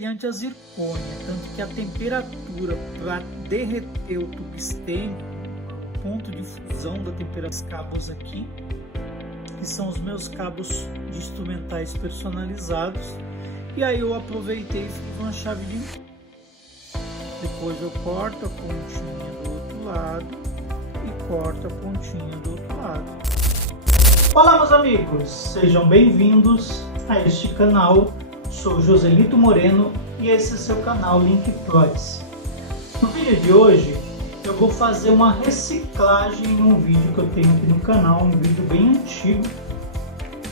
semelhante à zircônia, tanto que a temperatura para derreter o tungstênio, ponto de fusão da temperatura dos cabos aqui, que são os meus cabos de instrumentais personalizados, e aí eu aproveitei e fiz uma chave de... Depois eu corto a pontinha do outro lado e corto a pontinha do outro lado. Olá meus amigos, sejam bem-vindos a este canal. Sou Joselito Moreno e esse é seu canal Link Prods. No vídeo de hoje eu vou fazer uma reciclagem em um vídeo que eu tenho aqui no canal, um vídeo bem antigo,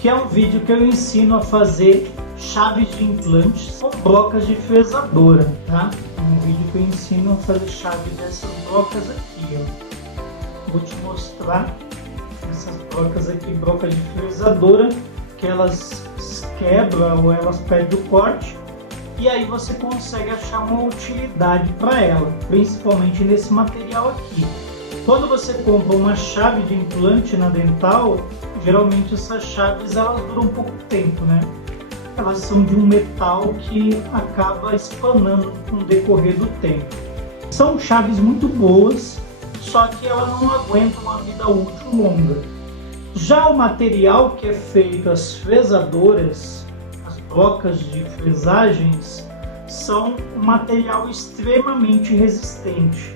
que é um vídeo que eu ensino a fazer chaves de implantes com brocas de fresadora, tá? É um vídeo que eu ensino a fazer chaves dessas brocas aqui, ó. Vou te mostrar essas brocas aqui, brocas de fresadora, que elas quebram ou elas perdem o corte, e aí você consegue achar uma utilidade para ela, principalmente nesse material aqui. Quando você compra uma chave de implante na dental, geralmente essas chaves elas duram pouco tempo, né? Elas são de um metal que acaba espanando com o decorrer do tempo. São chaves muito boas, só que elas não aguentam uma vida útil longa. Já o material que é feito, as fresadoras, as brocas de fresagens, são um material extremamente resistente.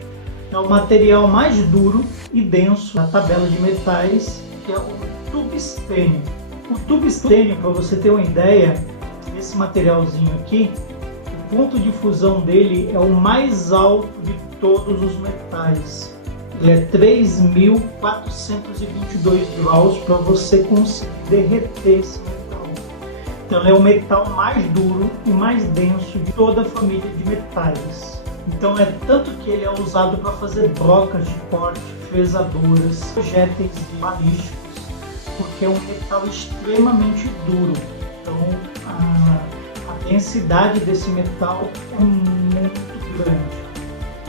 É o material mais duro e denso da tabela de metais, que é o tungstênio. O tungstênio, para você ter uma ideia, esse materialzinho aqui, o ponto de fusão dele é o mais alto de todos os metais. Ele é 3.422 graus para você conseguir derreter esse metal. Então ele é o metal mais duro e mais denso de toda a família de metais. Então é tanto que ele é usado para fazer brocas de corte, fresadoras, projéteis balísticos, porque é um metal extremamente duro. Então a densidade desse metal é muito grande.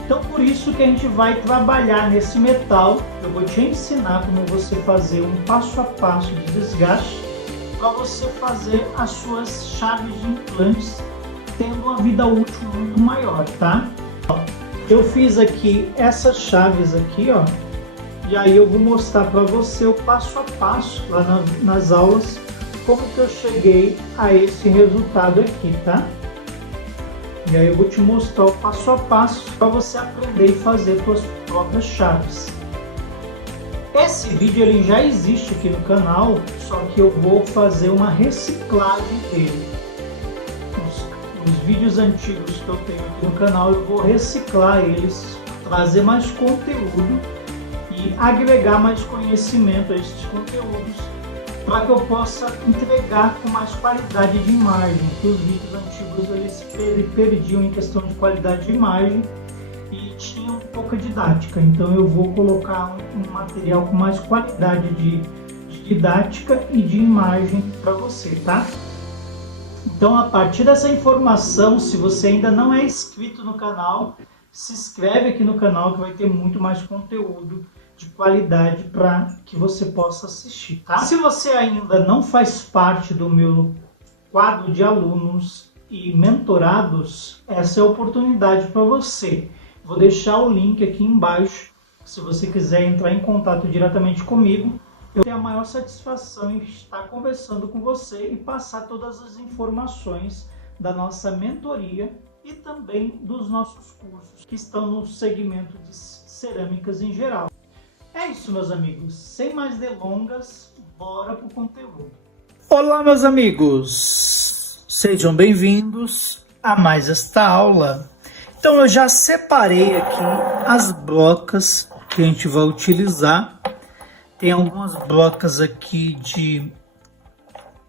Então por isso que a gente vai trabalhar nesse metal. Eu vou te ensinar como você fazer um passo a passo de desgaste para você fazer as suas chaves de implantes tendo uma vida útil muito maior, tá? Eu fiz aqui essas chaves aqui, ó, e aí eu vou mostrar para você o passo a passo lá nas aulas como que eu cheguei a esse resultado aqui, tá? E aí eu vou te mostrar o passo a passo para você aprender e fazer suas próprias chaves. Esse vídeo ele já existe aqui no canal, só que eu vou fazer uma reciclagem dele. Os vídeos antigos que eu tenho aqui no canal eu vou reciclar eles, trazer mais conteúdo e agregar mais conhecimento a esses conteúdos, para que eu possa entregar com mais qualidade de imagem, que os vídeos antigos eles perdiam em questão de qualidade de imagem e tinham pouca didática. Então eu vou colocar um material com mais qualidade de didática e de imagem para você, tá? Então a partir dessa informação, se você ainda não é inscrito no canal, se inscreve aqui no canal que vai ter muito mais conteúdo de qualidade para que você possa assistir, tá? Se você ainda não faz parte do meu quadro de alunos e mentorados, essa é a oportunidade para você. Vou deixar o link aqui embaixo. Se você quiser entrar em contato diretamente comigo, eu tenho a maior satisfação em estar conversando com você e passar todas as informações da nossa mentoria e também dos nossos cursos que estão no segmento de cerâmicas em geral. É isso, meus amigos. Sem mais delongas, bora pro conteúdo. Olá, meus amigos. Sejam bem-vindos a mais esta aula. Então, eu já separei aqui as brocas que a gente vai utilizar. Tem algumas brocas aqui de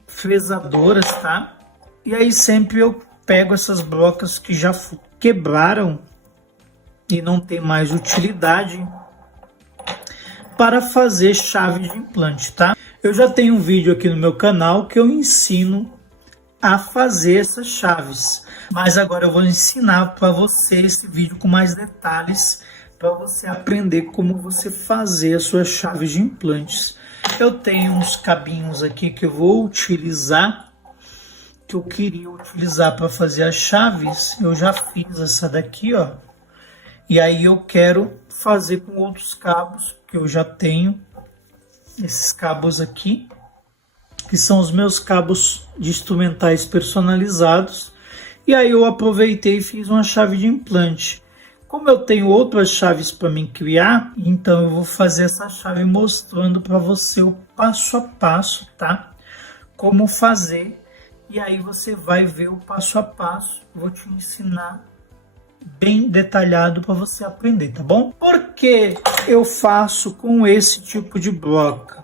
fresadoras, tá? E aí sempre eu pego essas brocas que já quebraram e não tem mais utilidade para fazer chaves de implante, tá? Eu já tenho um vídeo aqui no meu canal que eu ensino a fazer essas chaves, mas agora eu vou ensinar para você esse vídeo com mais detalhes para você aprender como você fazer as suas chaves de implantes. Eu tenho uns cabinhos aqui que eu vou utilizar que eu queria utilizar para fazer as chaves, eu já fiz essa daqui, ó. E aí eu quero fazer com outros cabos, que eu já tenho esses cabos aqui, que são os meus cabos de instrumentais personalizados. E aí eu aproveitei e fiz uma chave de implante. Como eu tenho outras chaves para mim criar, então eu vou fazer essa chave mostrando para você o passo a passo, tá? Como fazer. E aí você vai ver o passo a passo. Vou te ensinar bem detalhado para você aprender, tá bom? Por que eu faço com esse tipo de broca?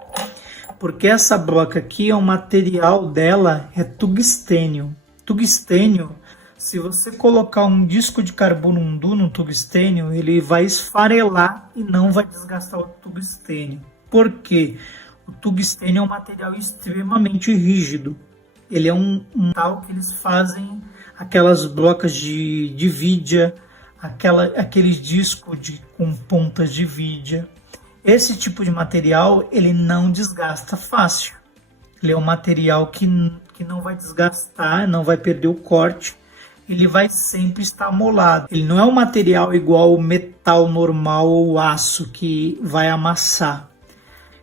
Porque essa broca aqui, o material dela é tungstênio. Tungstênio, se você colocar um disco de carbono undu no tungstênio, ele vai esfarelar e não vai desgastar o tungstênio. Por quê? O tungstênio é um material extremamente rígido. Ele é um metal que eles fazem aquelas brocas de vidia, aqueles discos com pontas de vidia. Esse tipo de material, ele não desgasta fácil. Ele é um material que não vai desgastar, não vai perder o corte. Ele vai sempre estar molado. Ele não é um material igual o metal normal ou aço que vai amassar.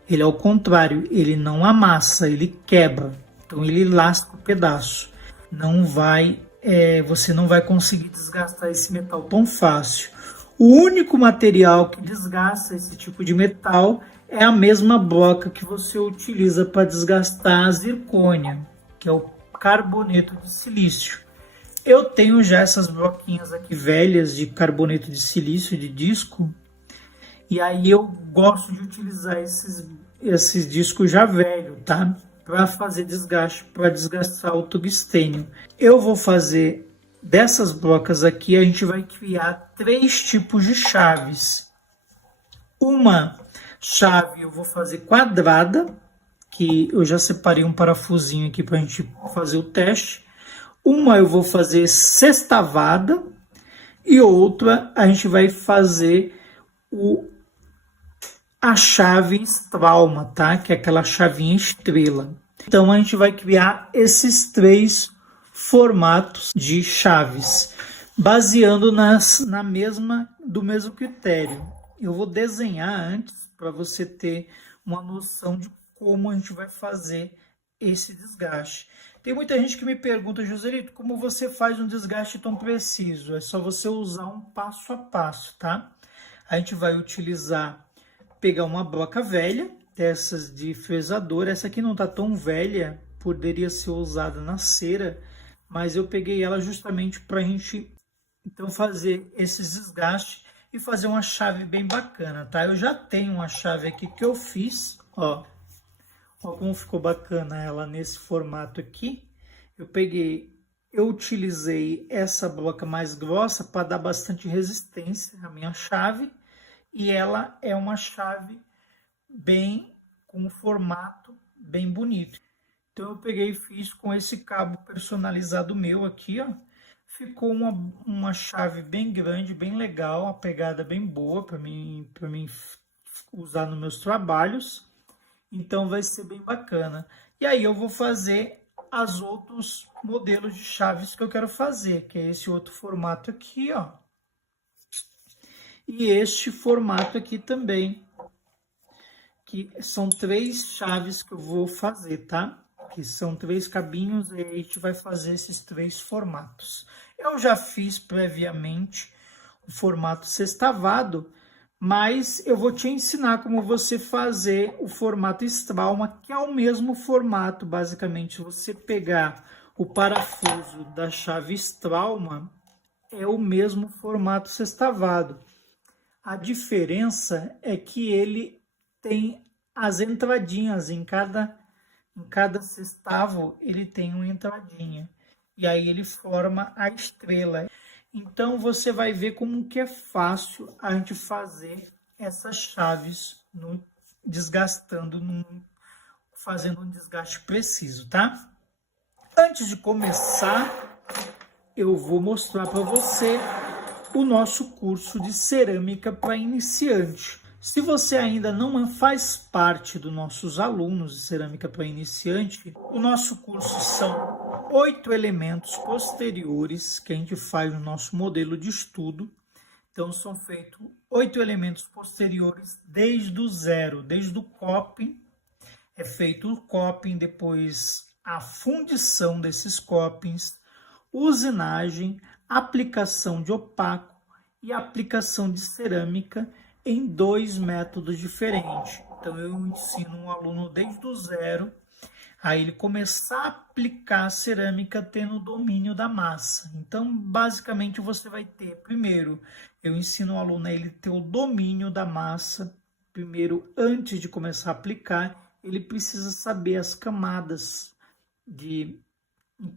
Ele é o contrário, ele não amassa, ele quebra. Então ele lasca o pedaço. Você não vai conseguir desgastar esse metal tão fácil. O único material que desgasta esse tipo de metal é a mesma broca que você utiliza para desgastar a zircônia, que é o carboneto de silício. Eu tenho já essas broquinhas aqui velhas de carboneto de silício de disco, e aí eu gosto de utilizar esses discos já velhos, tá? Para fazer desgaste, para desgastar o tungstênio. Eu vou fazer dessas brocas aqui, a gente vai criar 3 tipos de chaves. Uma chave eu vou fazer quadrada, que eu já separei um parafusinho aqui para a gente fazer o teste. Uma eu vou fazer sextavada e outra a gente vai fazer a chave estrauma, tá? Que é aquela chavinha estrela. Então a gente vai criar esses 3 formatos de chaves, baseando do mesmo critério. Eu vou desenhar antes para você ter uma noção de como a gente vai fazer esse desgaste. Tem muita gente que me pergunta, Joselito, como você faz um desgaste tão preciso? É só você usar um passo a passo, tá? A gente vai pegar uma broca velha, dessas de fresador. Essa aqui não tá tão velha, poderia ser usada na cera, mas eu peguei ela justamente para a gente então fazer esses desgastes e fazer uma chave bem bacana, tá? Eu já tenho uma chave aqui que eu fiz, ó como ficou bacana ela nesse formato aqui. Eu utilizei essa broca mais grossa para dar bastante resistência à minha chave, e ela é uma chave com um formato bem bonito. Então eu peguei e fiz com esse cabo personalizado meu aqui, ó. Ficou uma chave bem grande, bem legal, uma pegada bem boa para mim usar nos meus trabalhos. Então vai ser bem bacana. E aí eu vou fazer os outros modelos de chaves que eu quero fazer, que é esse outro formato aqui, ó. E este formato aqui também, que são 3 chaves que eu vou fazer, tá? Que são 3 cabinhos, e aí a gente vai fazer esses 3 formatos. Eu já fiz previamente o formato sextavado, mas eu vou te ensinar como você fazer o formato estrauma, que é o mesmo formato, basicamente. Se você pegar o parafuso da chave estrauma, é o mesmo formato sextavado. A diferença é que ele tem as entradinhas, em cada sextavo ele tem uma entradinha, e aí ele forma a estrela. Então você vai ver como que é fácil a gente fazer essas chaves fazendo um desgaste preciso, tá? Antes de começar, eu vou mostrar para você o nosso curso de cerâmica para iniciante. Se você ainda não faz parte dos nossos alunos de cerâmica para iniciante, o nosso curso são 8 elementos posteriores que a gente faz no nosso modelo de estudo. Então, são feitos 8 elementos posteriores desde o zero, desde o coping. É feito o coping, depois a fundição desses copings, usinagem, aplicação de opaco e aplicação de cerâmica em 2 métodos diferentes. Então, eu ensino um aluno desde o zero a ele começar a aplicar a cerâmica tendo o domínio da massa. Então, basicamente, você vai ter, primeiro, eu ensino o aluno a ele ter o domínio da massa. Primeiro, antes de começar a aplicar, ele precisa saber as camadas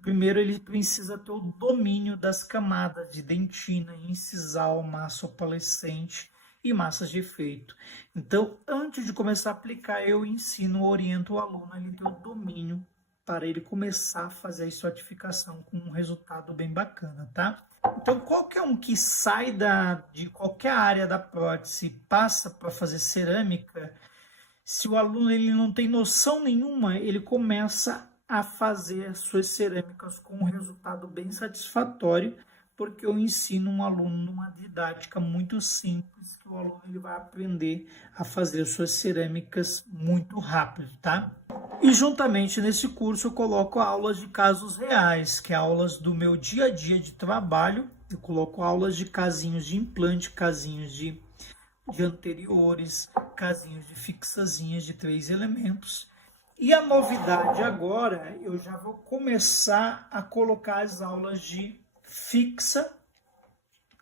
Primeiro, ele precisa ter o domínio das camadas de dentina, incisal, massa opalescente e massas de efeito. Então, antes de começar a aplicar, eu ensino, oriento o aluno a ele ter o domínio para ele começar a fazer a estratificação com um resultado bem bacana, tá? Então, qualquer um que sai de qualquer área da prótese e passa para fazer cerâmica, se o aluno ele não tem noção nenhuma, ele começa a fazer as suas cerâmicas com um resultado bem satisfatório, porque eu ensino um aluno numa didática muito simples, que o aluno ele vai aprender a fazer as suas cerâmicas muito rápido, tá? E juntamente nesse curso eu coloco aulas de casos reais, que é aulas do meu dia a dia de trabalho. Eu coloco aulas de casinhos de implante, casinhos de anteriores, casinhos de fixazinhas de 3 elementos. E a novidade agora, eu já vou começar a colocar as aulas de fixa,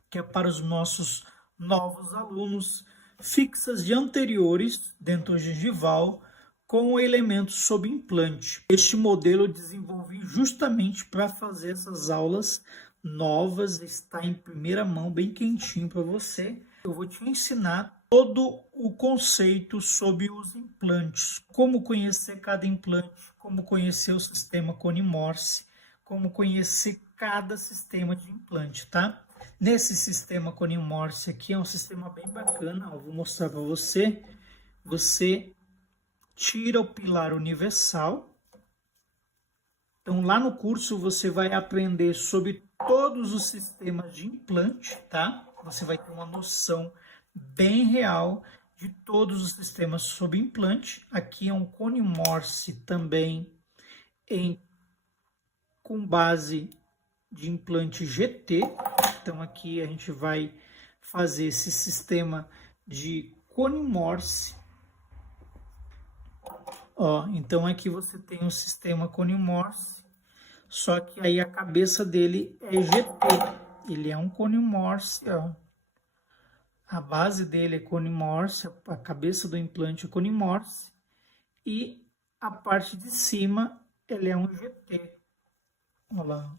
que é para os nossos novos alunos, fixas de anteriores dentogengival com elementos sob implante. Este modelo eu desenvolvi justamente para fazer essas aulas novas, está em primeira mão, bem quentinho para você. Eu vou te ensinar todo o conceito sobre os implantes, como conhecer cada implante, como conhecer o sistema Cone-Morse, como conhecer cada sistema de implante, tá? Nesse sistema Cone-Morse aqui é um sistema bem bacana, eu vou mostrar para você. Você tira o pilar universal. Então, lá no curso você vai aprender sobre todos os sistemas de implante, tá? Você vai ter uma noção bem real de todos os sistemas sob implante. Aqui é um Cone-Morse também com base de implante GT. Então aqui a gente vai fazer esse sistema de Cone-Morse. Ó, então aqui você tem um sistema Cone-Morse, só que aí a cabeça dele é GT. Ele é um Cone-Morse, ó. A base dele é Cone-Morse, a cabeça do implante é Cone-Morse e a parte de cima ele é um GT. Olha lá.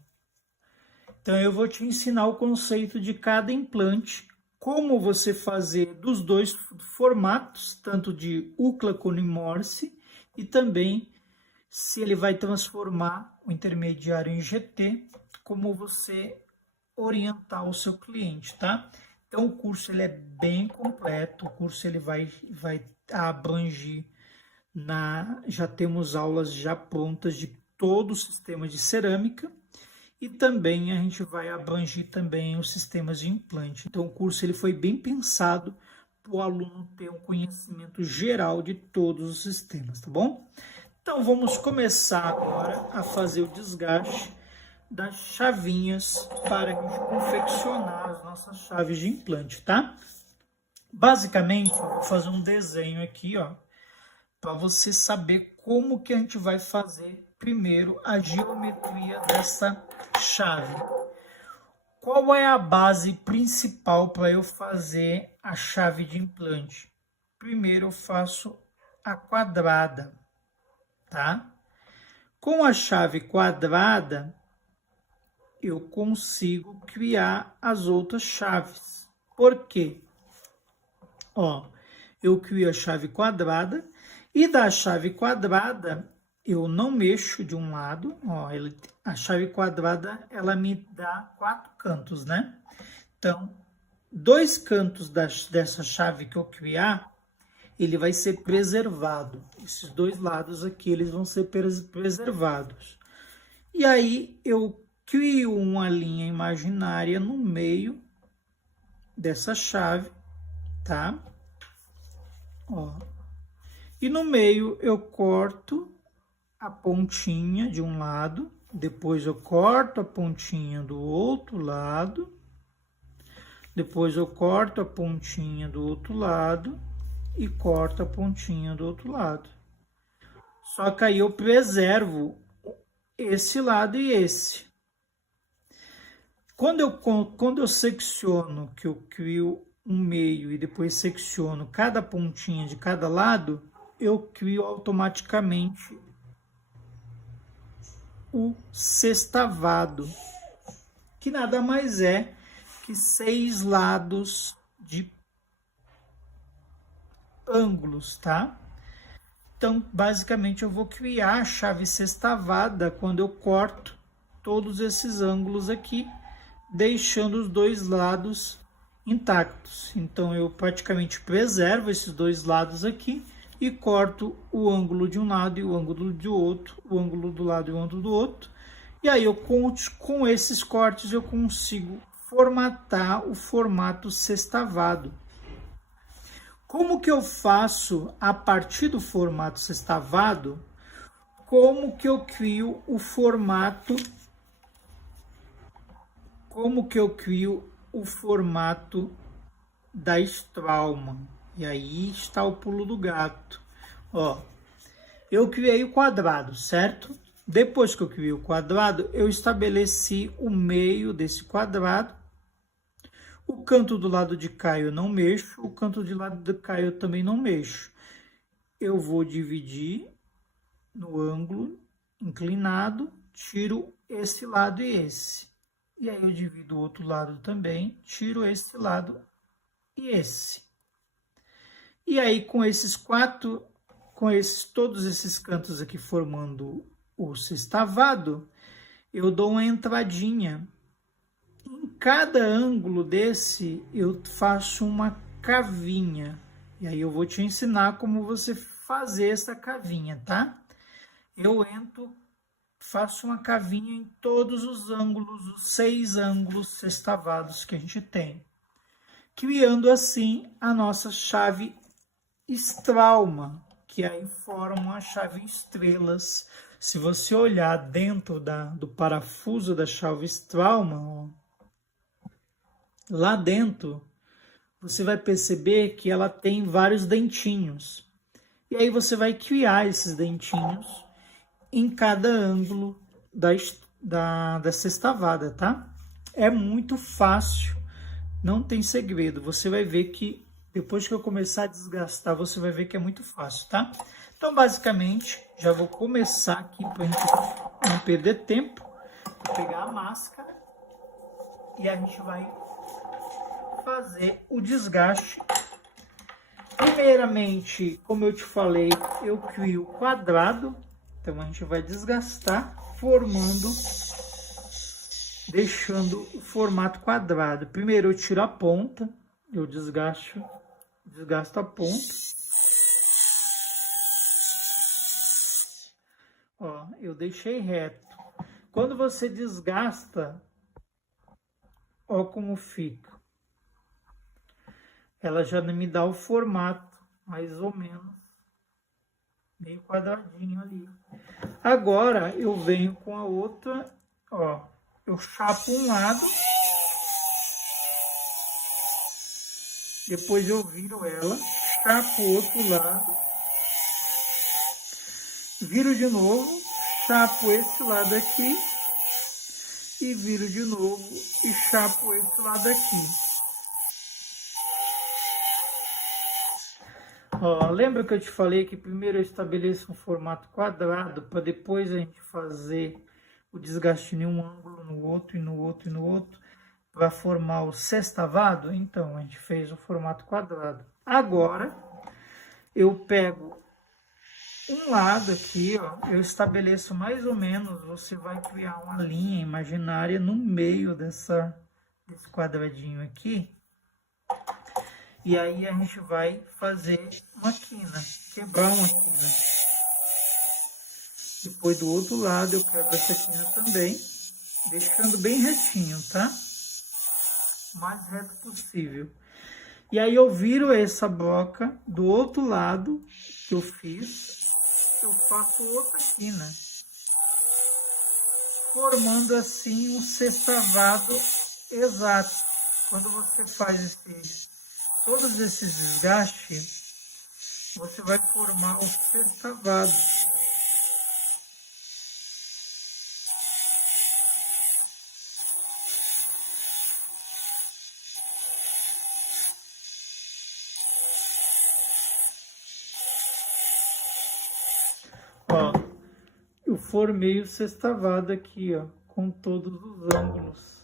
Então eu vou te ensinar o conceito de cada implante, como você fazer dos dois formatos, tanto de UCLA Cone-Morse e também se ele vai transformar o intermediário em GT, como você orientar o seu cliente, tá? Então, o curso ele é bem completo, o curso ele vai abranger, já temos aulas já prontas de todo o sistema de cerâmica e também a gente vai abranger também os sistemas de implante. Então, o curso ele foi bem pensado para o aluno ter um conhecimento geral de todos os sistemas, tá bom? Então, vamos começar agora a fazer o desgaste das chavinhas para a gente confeccionar as nossas chaves de implante, tá? Basicamente, eu vou fazer um desenho aqui, ó, para você saber como que a gente vai fazer primeiro a geometria dessa chave. Qual é a base principal para eu fazer a chave de implante? Primeiro eu faço a quadrada, tá? Com a chave quadrada, eu consigo criar as outras chaves. Por quê? Ó, eu crio a chave quadrada e da chave quadrada eu não mexo de um lado. Ó, a chave quadrada ela me dá 4 cantos, né? Então, 2 cantos dessa chave que eu criar, ele vai ser preservado. Esses 2 lados aqui, eles vão ser preservados. E aí eu crio uma linha imaginária no meio dessa chave, tá? Ó. E no meio eu corto a pontinha de um lado, depois eu corto a pontinha do outro lado, depois eu corto a pontinha do outro lado e corto a pontinha do outro lado. Só que aí eu preservo esse lado e esse. Quando eu secciono, que eu crio um meio e depois secciono cada pontinha de cada lado, eu crio automaticamente o sextavado, que nada mais é que 6 lados de ângulos, tá? Então, basicamente, eu vou criar a chave sextavada quando eu corto todos esses ângulos aqui, deixando os dois lados intactos. Então, eu praticamente preservo esses dois lados aqui e corto o ângulo de um lado e o ângulo do outro, o ângulo do lado e o ângulo do outro. E aí, com esses cortes, eu consigo formatar o formato sextavado. Como que eu faço a partir do formato sextavado? Como que eu crio o formato? Como que eu crio o formato da Straumann? E aí está o pulo do gato. Ó, eu criei o quadrado, certo? Depois que eu criei o quadrado, eu estabeleci o meio desse quadrado. O canto do lado de cá eu não mexo, o canto de lado de cá eu também não mexo. Eu vou dividir no ângulo inclinado, tiro esse lado e esse. E aí eu divido o outro lado também, tiro esse lado e esse. E aí com esses todos esses cantos aqui formando o sextavado, eu dou uma entradinha. Em cada ângulo desse, eu faço uma cavinha. E aí eu vou te ensinar como você fazer essa cavinha, tá? Eu faço uma cavinha em todos os ângulos, os 6 ângulos sextavados que a gente tem. Criando assim a nossa chave Straumann, que aí forma a chave estrelas. Se você olhar dentro do parafuso da chave Straumann, ó, lá dentro, você vai perceber que ela tem vários dentinhos. E aí você vai criar esses dentinhos em cada ângulo da sextavada, tá? É muito fácil, não tem segredo. Você vai ver que depois que eu começar a desgastar, você vai ver que é muito fácil, tá? Então, basicamente, já vou começar aqui para a gente não perder tempo. Vou pegar a máscara e a gente vai fazer o desgaste. Primeiramente, como eu te falei, eu crio o quadrado, então a gente vai desgastar formando, deixando o formato quadrado. Primeiro eu tiro a ponta, eu desgasto a ponta. Ó, eu deixei reto. Quando você desgasta, ó como fica. Ela já me dá o formato, mais ou menos, meio quadradinho ali. Agora eu venho com a outra, ó, eu chapo um lado, depois eu viro ela, chapo o outro lado, viro de novo, chapo esse lado aqui e viro de novo e chapo esse lado aqui. Ó, lembra que eu te falei que primeiro eu estabeleço um formato quadrado para depois a gente fazer o desgaste em um ângulo, no outro, e no outro, e no outro, para formar o sextavado? Então, a gente fez o formato quadrado. Agora, eu pego um lado aqui, ó, eu estabeleço mais ou menos, você vai criar uma linha imaginária no meio desse quadradinho aqui. E aí a gente vai fazer uma quina, quebrar uma quina. Depois do outro lado eu quebro essa quina também, deixando bem retinho, tá? O mais reto possível. E aí eu viro essa broca do outro lado que eu fiz, eu faço outra quina, formando assim um sextavado exato. Quando você faz todos esses desgastes, você vai formar um sextavado. Ó, eu formei o sextavado aqui, ó, com todos os ângulos.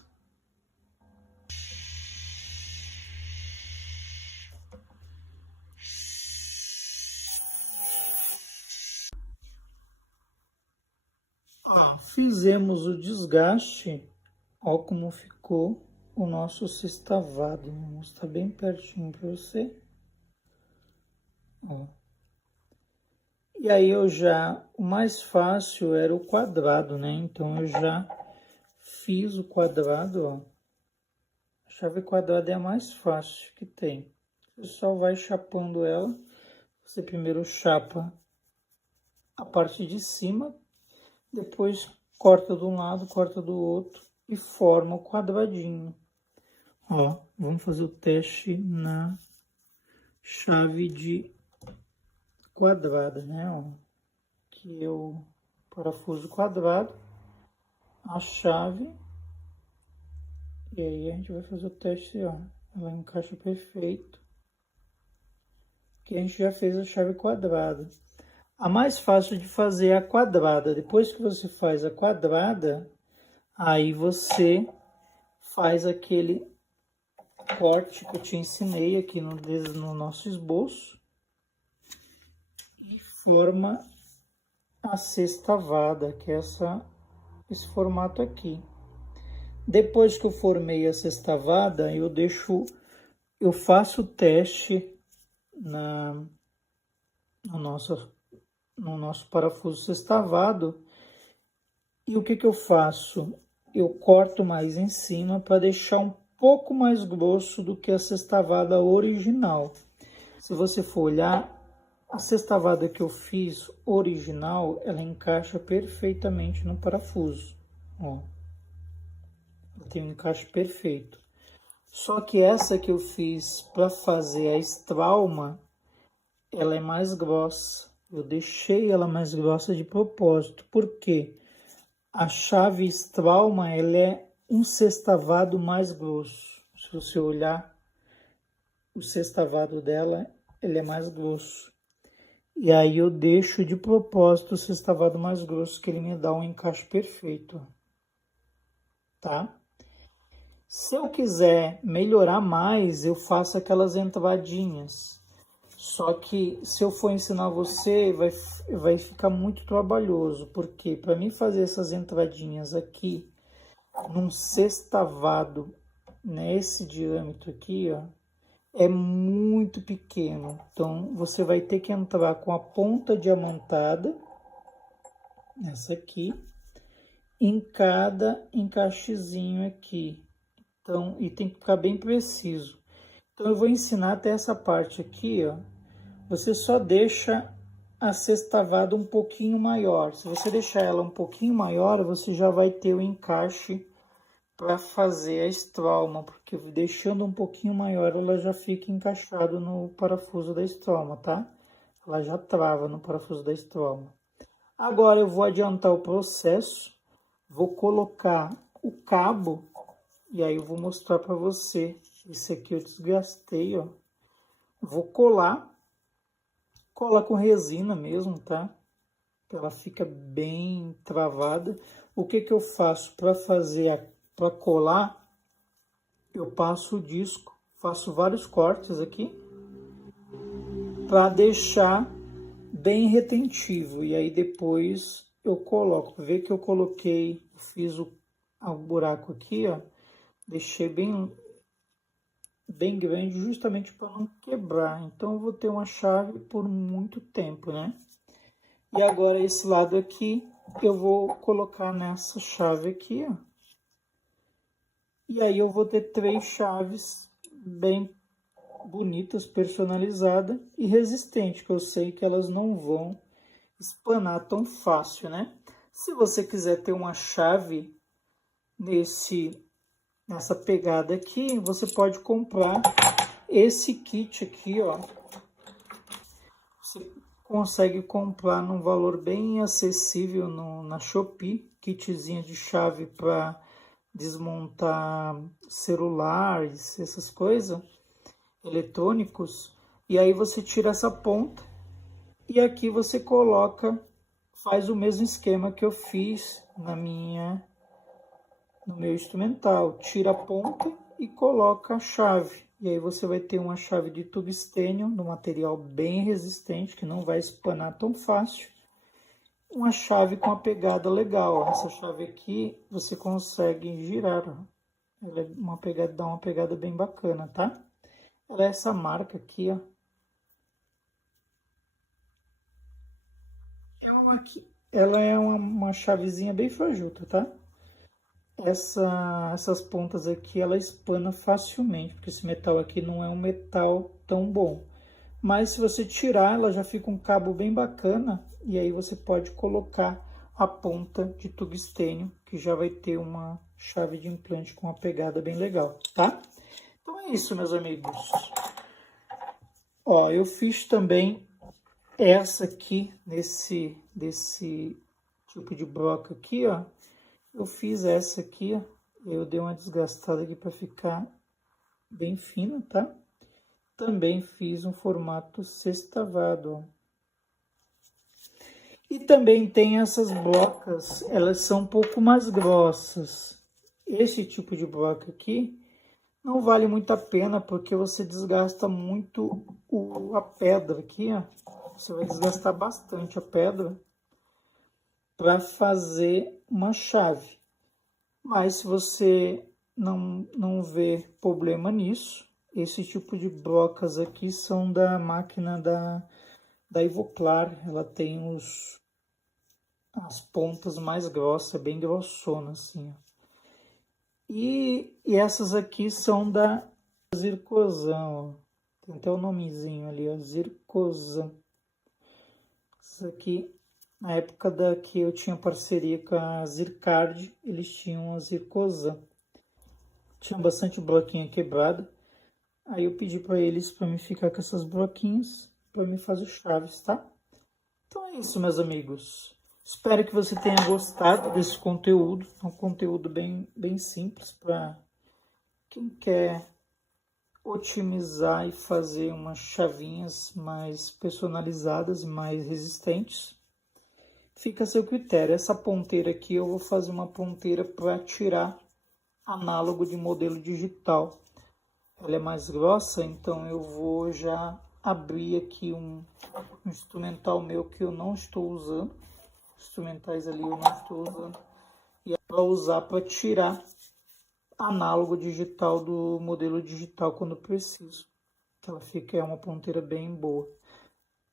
Ó, fizemos o desgaste, ó como ficou o nosso sextavado. Vou mostrar bem pertinho para você. Ó. E aí o mais fácil era o quadrado, né? Então eu já fiz o quadrado, ó. A chave quadrada é a mais fácil que tem. Você só vai chapando ela. Você primeiro chapa a parte de cima, depois corta de um lado, corta do outro e forma o quadradinho. Ó, vamos fazer o teste na chave de quadrada, né? Ó, que é o parafuso quadrado, a chave, e aí a gente vai fazer o teste, ó, ela encaixa perfeito, que a gente já fez a chave quadrada. A mais fácil de fazer é a quadrada. Depois que você faz a quadrada, aí você faz aquele corte que eu te ensinei aqui no nosso esboço e forma a sextavada, que é esse formato aqui. Depois que eu formei a sextavada, eu faço o teste no nosso parafuso sextavado. E o que eu faço? Eu corto mais em cima para deixar um pouco mais grosso do que a sextavada original. Se você for olhar, a sextavada que eu fiz original, ela encaixa perfeitamente no parafuso. Ó, ela tem um encaixe perfeito. Só que essa que eu fiz para fazer a estrauma, ela é mais grossa. Eu deixei ela mais grossa de propósito. Por quê? A chave estrauma, ela é um sextavado mais grosso. Se você olhar o sextavado dela, ele é mais grosso. E aí eu deixo de propósito o sextavado mais grosso, que ele me dá um encaixe perfeito. Tá? Se eu quiser melhorar mais, eu faço aquelas entradinhas. Só que se eu for ensinar você, vai ficar muito trabalhoso. Porque para mim fazer essas entradinhas aqui, num sextavado, nesse diâmetro aqui, ó, é muito pequeno. Então, você vai ter que entrar com a ponta diamantada, essa aqui, em cada encaixezinho aqui. Então, e tem que ficar bem preciso. Então, eu vou ensinar até essa parte aqui, ó. Você só deixa a sextavada um pouquinho maior. Se você deixar ela um pouquinho maior, você já vai ter o encaixe para fazer a estrauma, porque deixando um pouquinho maior, ela já fica encaixada no parafuso da estrauma, tá? Ela já trava no parafuso da estrauma. Agora eu vou adiantar o processo, vou colocar o cabo, e aí eu vou mostrar para você. Esse aqui eu desgastei, ó. Vou colar com resina mesmo, tá? Ela fica bem travada. O que eu faço para para colar? Eu passo o disco, faço vários cortes aqui para deixar bem retentivo. E aí depois eu coloco. Vê que eu coloquei, fiz o buraco aqui, ó. Deixei bem grande justamente para não quebrar. Então eu vou ter uma chave por muito tempo, né? E agora esse lado aqui eu vou colocar nessa chave aqui, ó. E aí eu vou ter 3 chaves bem bonitas, personalizadas e resistentes, que eu sei que elas não vão espanar tão fácil, né? Se você quiser ter uma chave nessa pegada aqui, você pode comprar esse kit aqui, ó. Você consegue comprar num valor bem acessível na Shopee, kitzinho de chave para desmontar celulares, essas coisas, eletrônicos. E aí você tira essa ponta e aqui você coloca, faz o mesmo esquema que eu fiz no meu instrumental. Tira a ponta e coloca a chave. E aí você vai ter uma chave de tungstênio, no material bem resistente, que não vai espanar tão fácil. Uma chave com a pegada legal. Essa chave aqui você consegue girar. Ela é dá uma pegada bem bacana, tá? Ela é essa marca aqui, ó. Ela é uma chavezinha bem fajuta, tá? Essas pontas aqui, ela espana facilmente, porque esse metal aqui não é um metal tão bom. Mas se você tirar, ela já fica um cabo bem bacana, e aí você pode colocar a ponta de tungstênio, que já vai ter uma chave de implante com uma pegada bem legal, tá? Então é isso, meus amigos. Ó, eu fiz também essa aqui, desse tipo de broca aqui, ó. Eu fiz essa aqui, ó. Eu dei uma desgastada aqui para ficar bem fina, tá? Também fiz um formato sextavado, ó. E também tem essas blocas, elas são um pouco mais grossas. Esse tipo de bloca aqui não vale muito a pena, porque você desgasta muito a pedra aqui, ó. Você vai desgastar bastante a pedra para fazer uma chave. Mas se você não vê problema nisso, esse tipo de brocas aqui são da máquina da Ivoclar. Ela tem as pontas mais grossas, bem grossonas assim, ó. E essas aqui são da Zircosan, ó. Tem até o nomezinho ali, ó, Zircosan. Isso aqui, na época que eu tinha parceria com a Zircard, eles tinham a Zircosan. Tinha bastante bloquinha quebrada. Aí eu pedi para eles para me ficar com essas bloquinhas para me fazer chaves, tá? Então é isso, meus amigos. Espero que você tenha gostado desse conteúdo. É um conteúdo bem simples para quem quer otimizar e fazer umas chavinhas mais personalizadas e mais resistentes. Fica a seu critério. Essa ponteira aqui eu vou fazer uma ponteira para tirar análogo de modelo digital. Ela é mais grossa, então eu vou já abrir aqui um instrumental meu que eu não estou usando. Instrumentais ali eu não estou usando. E é para usar para tirar análogo digital do modelo digital quando preciso. Ela é uma ponteira bem boa.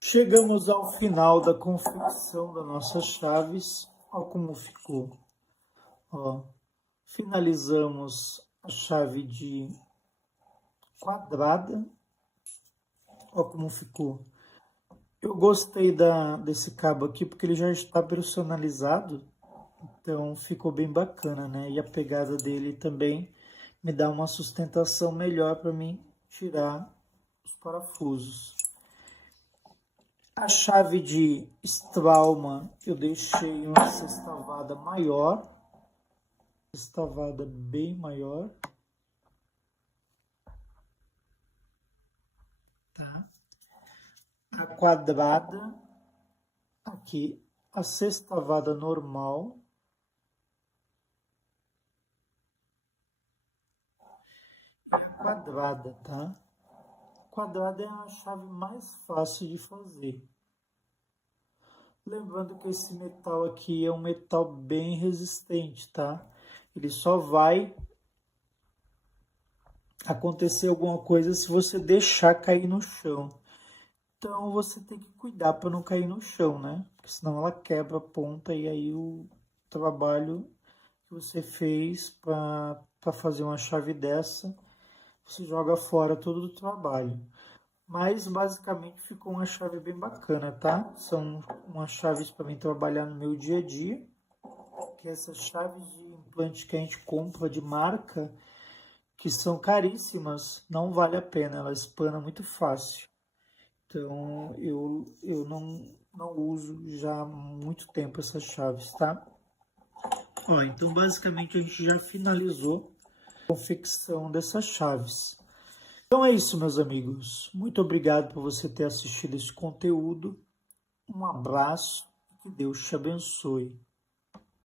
Chegamos ao final da confecção das nossas chaves. Olha como ficou. Ó, finalizamos a chave de quadrada. Olha como ficou. Eu gostei desse cabo aqui porque ele já está personalizado. Então ficou bem bacana, né? E a pegada dele também me dá uma sustentação melhor para mim tirar os parafusos. A chave de Straumann eu deixei uma sextavada maior. Sextavada bem maior. Tá? A quadrada, aqui, a sextavada normal. E a quadrada, tá? Quadrada é a chave mais fácil de fazer. Lembrando que esse metal aqui é um metal bem resistente, tá? Ele só vai acontecer alguma coisa se você deixar cair no chão. Então você tem que cuidar para não cair no chão, né? Porque senão ela quebra a ponta e aí o trabalho que você fez para fazer uma chave dessa, você joga fora todo o trabalho. Mas basicamente ficou uma chave bem bacana, tá? São umas chaves para mim trabalhar no meu dia a dia. Que essas chaves de implante que a gente compra de marca, que são caríssimas, não vale a pena, ela espana muito fácil. Então eu não uso já há muito tempo essas chaves, tá? Ó, então basicamente a gente já finalizou a confecção dessas chaves. Então é isso, meus amigos. Muito obrigado por você ter assistido esse conteúdo. Um abraço e que Deus te abençoe.